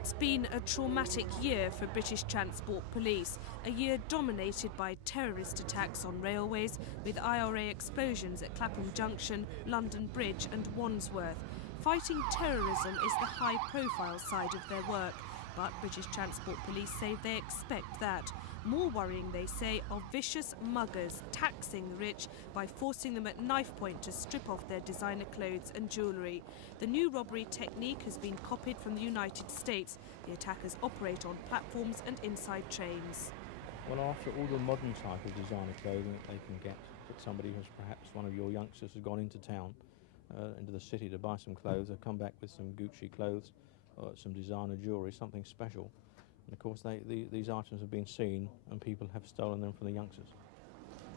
It's been a traumatic year for British Transport Police, a year dominated by terrorist attacks on railways, with IRA explosions at Clapham Junction, London Bridge and Wandsworth. Fighting terrorism is the high-profile side of their work, but British Transport Police say they expect that. More worrying, they say, are vicious muggers taxing the rich by forcing them at knife point to strip off their designer clothes and jewellery. The new robbery technique has been copied from the United States. The attackers operate on platforms and inside trains. Well, after all the modern type of designer clothing that they can get, that somebody who's perhaps one of your youngsters has gone into town, into the city to buy some clothes, they've come back with some Gucci clothes, or some designer jewellery, something special. And of course these items have been seen and people have stolen them from the youngsters.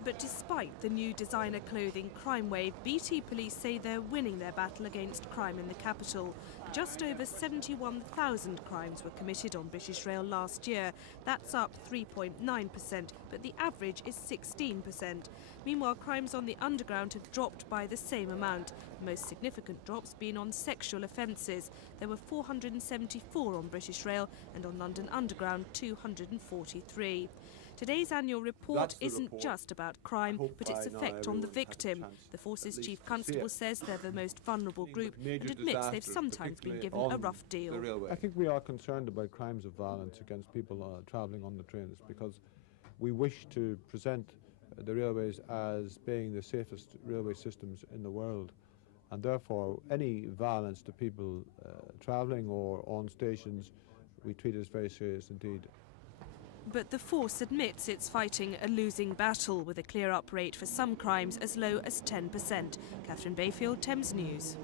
But despite the new designer clothing crime wave, BT Police say they're winning their battle against crime in the capital. Just over 71,000 crimes were committed on British Rail last year. That's up 3.9%, but the average is 16%. Meanwhile, crimes on the Underground have dropped by the same amount. The most significant drops being on sexual offences. There were 474 on British Rail and on London Underground 243. Today's annual report isn't just about crime, but its effect on the victim. The force's chief constable says they're the most vulnerable group and admits they've sometimes been given a rough deal. I think we are concerned about crimes of violence against people travelling on the trains because we wish to present the railways as being the safest railway systems in the world, and therefore any violence to people travelling or on stations we treat as very serious indeed. But the force admits it's fighting a losing battle, with a clear-up rate for some crimes as low as 10%. Catherine Bayfield, Thames News.